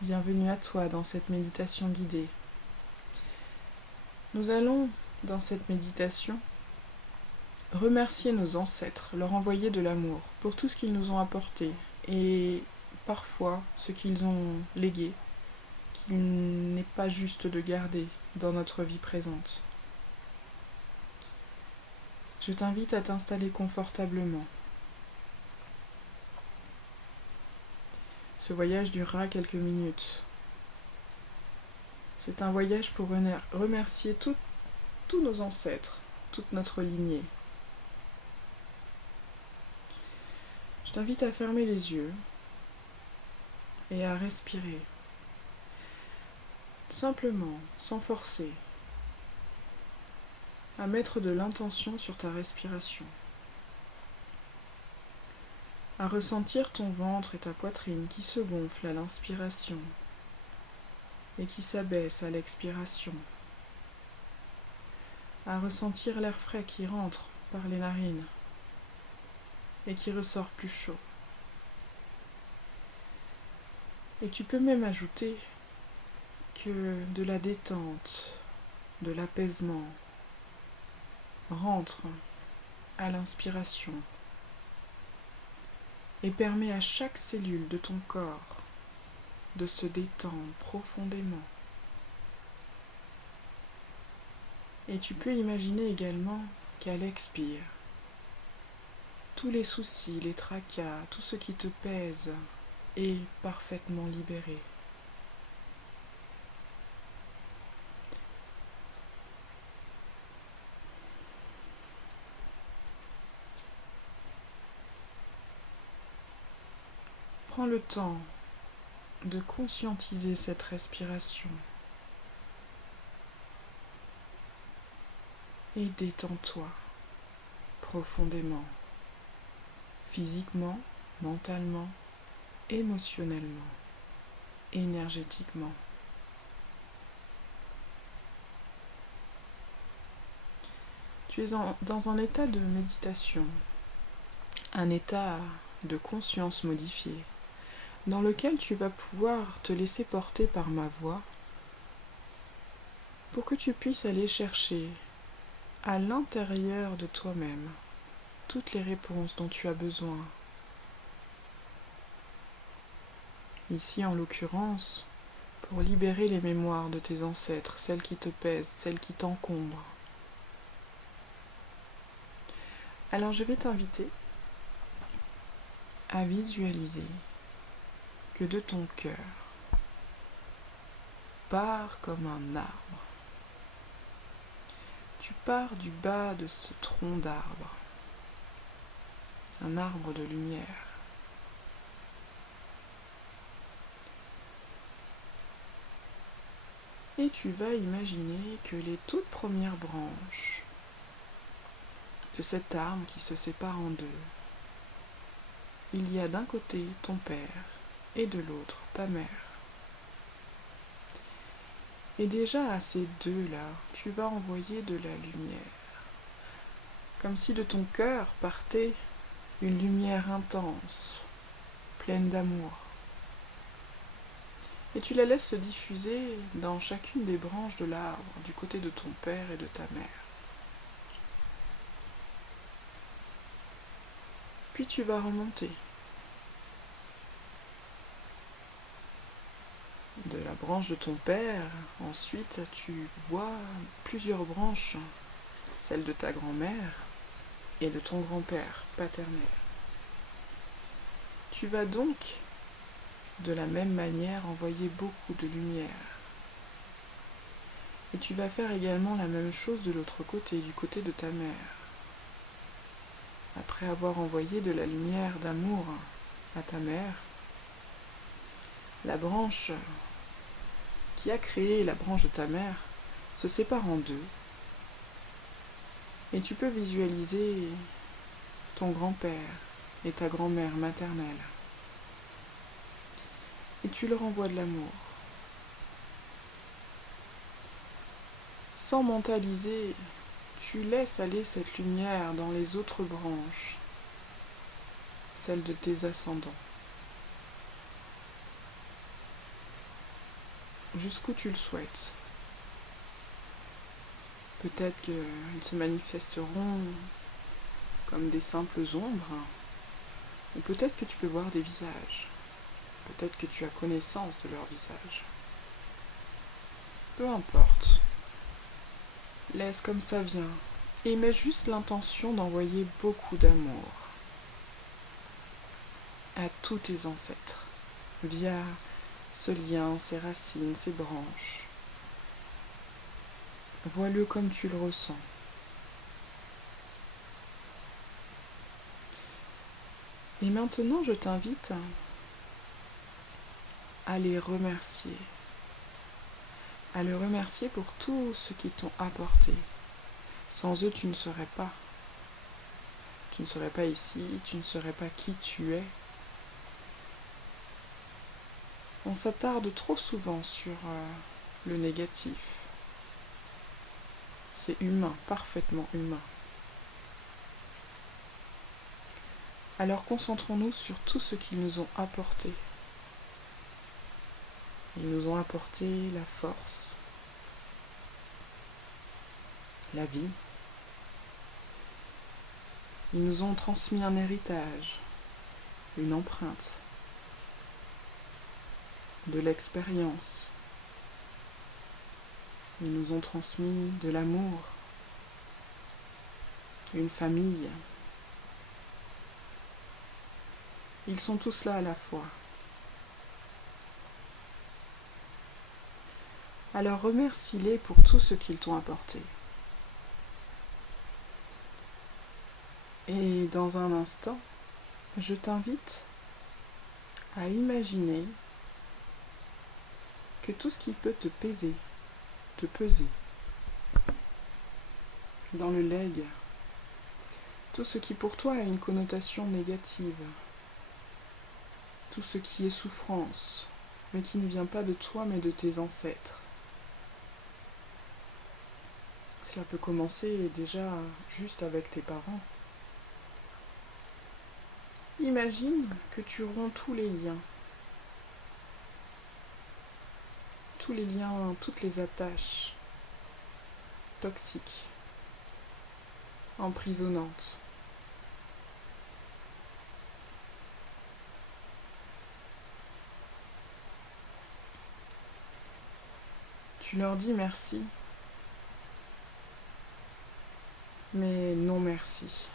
Bienvenue à toi dans cette méditation guidée. Nous allons, dans cette méditation, remercier nos ancêtres, leur envoyer de l'amour pour tout ce qu'ils nous ont apporté et parfois ce qu'ils ont légué, qu'il n'est pas juste de garder dans notre vie présente. Je t'invite à t'installer confortablement. Ce voyage durera quelques minutes. C'est un voyage pour remercier tous nos ancêtres, toute notre lignée. Je t'invite à fermer les yeux et à respirer. Simplement, sans forcer. À mettre de l'intention sur ta respiration. À ressentir ton ventre et ta poitrine qui se gonflent à l'inspiration et qui s'abaissent à l'expiration. À ressentir l'air frais qui rentre par les narines et qui ressort plus chaud. Et tu peux même ajouter que de la détente, de l'apaisement rentre à l'inspiration et permet à chaque cellule de ton corps de se détendre profondément. Et tu peux imaginer également qu'à l'expire, tous les soucis, les tracas, tout ce qui te pèse est parfaitement libéré. Prends le temps de conscientiser cette respiration et détends-toi profondément, physiquement, mentalement, émotionnellement, énergétiquement. Tu es dans un état de méditation, un état de conscience modifié, dans lequel tu vas pouvoir te laisser porter par ma voix pour que tu puisses aller chercher à l'intérieur de toi-même toutes les réponses dont tu as besoin. Ici, en l'occurrence, pour libérer les mémoires de tes ancêtres, celles qui te pèsent, celles qui t'encombrent. Alors je vais t'inviter à visualiser que de ton cœur part comme un arbre. Tu pars du bas de ce tronc d'arbre, un arbre de lumière. Et tu vas imaginer que les toutes premières branches de cet arbre qui se sépare en deux, il y a d'un côté ton père et de l'autre ta mère. Et déjà à ces deux-là, tu vas envoyer de la lumière, comme si de ton cœur partait une lumière intense, pleine d'amour. Et tu la laisses se diffuser dans chacune des branches de l'arbre, du côté de ton père et de ta mère. Puis tu vas remonter. De la branche de ton père, ensuite tu vois plusieurs branches, celle de ta grand-mère et de ton grand-père paternel. Tu vas donc, de la même manière, envoyer beaucoup de lumière. Et tu vas faire également la même chose de l'autre côté, du côté de ta mère. Après avoir envoyé de la lumière d'amour à ta mère, la branche qui a créé la branche de ta mère se sépare en deux. Et tu peux visualiser ton grand-père et ta grand-mère maternelle. Et tu leur envoies de l'amour. Sans mentaliser, tu laisses aller cette lumière dans les autres branches, celles de tes ascendants. jusqu'où tu le souhaites. Peut-être qu'ils se manifesteront comme des simples ombres, ou peut-être que tu peux voir des visages. Peut-être que tu as connaissance de leur visage. Peu importe. Laisse comme ça vient. Et mets juste l'intention d'envoyer beaucoup d'amour à tous tes ancêtres, via ce lien, ces racines, ces branches. Vois-le comme tu le ressens. Et maintenant, je t'invite à les remercier. À les remercier pour tout ce qu'ils t'ont apporté. Sans eux, tu ne serais pas. Tu ne serais pas ici, tu ne serais pas qui tu es. On s'attarde trop souvent sur le négatif. C'est humain, parfaitement humain. Alors concentrons-nous sur tout ce qu'ils nous ont apporté. Ils nous ont apporté la force, la vie. Ils nous ont transmis un héritage, une empreinte, de l'expérience. Ils nous ont transmis de l'amour, une famille. Ils sont tous là à la fois. Alors remercie-les pour tout ce qu'ils t'ont apporté. Et dans un instant, je t'invite à imaginer que tout ce qui peut te peser dans le legs, tout ce qui pour toi a une connotation négative, tout ce qui est souffrance, mais qui ne vient pas de toi mais de tes ancêtres. Cela peut commencer déjà juste avec tes parents. Imagine que tu romps tous les liens, toutes les attaches toxiques, emprisonnantes. Tu leur dis merci, mais non merci.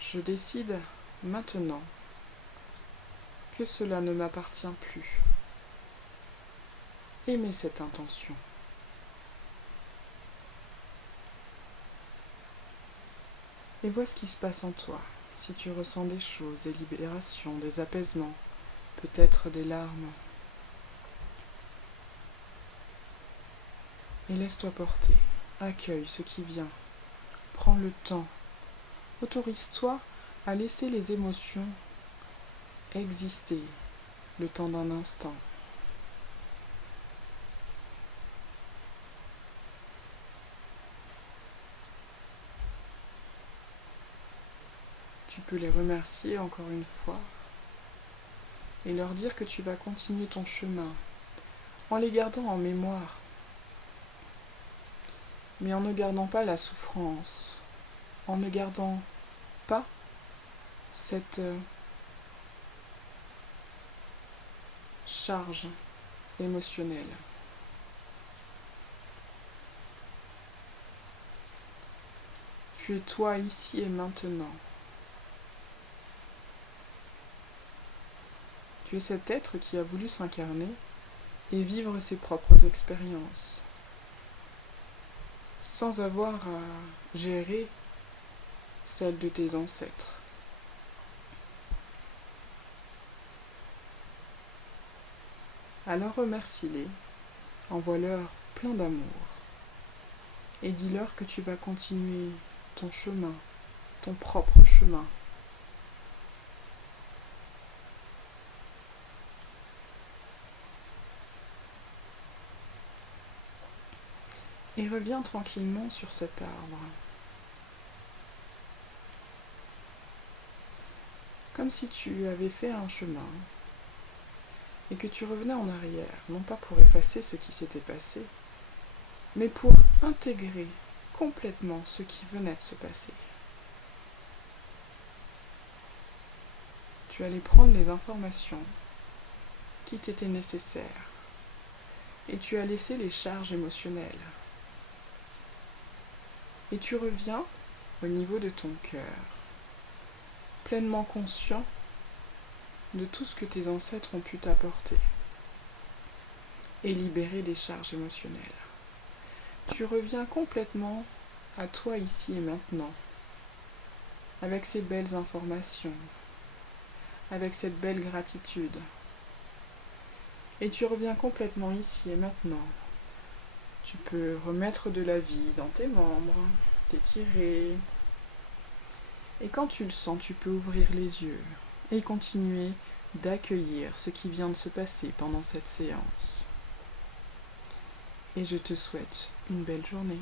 Je décide maintenant que cela ne m'appartient plus. Aimez cette intention. Et vois ce qui se passe en toi. Si tu ressens des choses, des libérations, des apaisements, peut-être des larmes. Et laisse-toi porter. Accueille ce qui vient. Prends le temps. Autorise-toi à laisser les émotions exister le temps d'un instant. Tu peux les remercier encore une fois et leur dire que tu vas continuer ton chemin en les gardant en mémoire, mais en ne gardant pas la souffrance, en ne gardant pas cette charge émotionnelle. Tu es toi ici et maintenant. Tu es cet être qui a voulu s'incarner et vivre ses propres expériences, sans avoir à gérer celles de tes ancêtres. Alors remercie-les, envoie-leur plein d'amour et dis-leur que tu vas continuer ton chemin, ton propre chemin. Et reviens tranquillement sur cet arbre, comme si tu avais fait un chemin et que tu revenais en arrière, non pas pour effacer ce qui s'était passé, mais pour intégrer complètement ce qui venait de se passer. Tu allais prendre les informations qui t'étaient nécessaires et tu as laissé les charges émotionnelles. Et tu reviens au niveau de ton cœur, pleinement conscient de tout ce que tes ancêtres ont pu t'apporter et libérer des charges émotionnelles. Tu reviens complètement à toi ici et maintenant, avec ces belles informations, avec cette belle gratitude. Et tu reviens complètement ici et maintenant. Tu peux remettre de la vie dans tes membres, t'étirer. Et quand tu le sens, tu peux ouvrir les yeux et continuer d'accueillir ce qui vient de se passer pendant cette séance. Et je te souhaite une belle journée.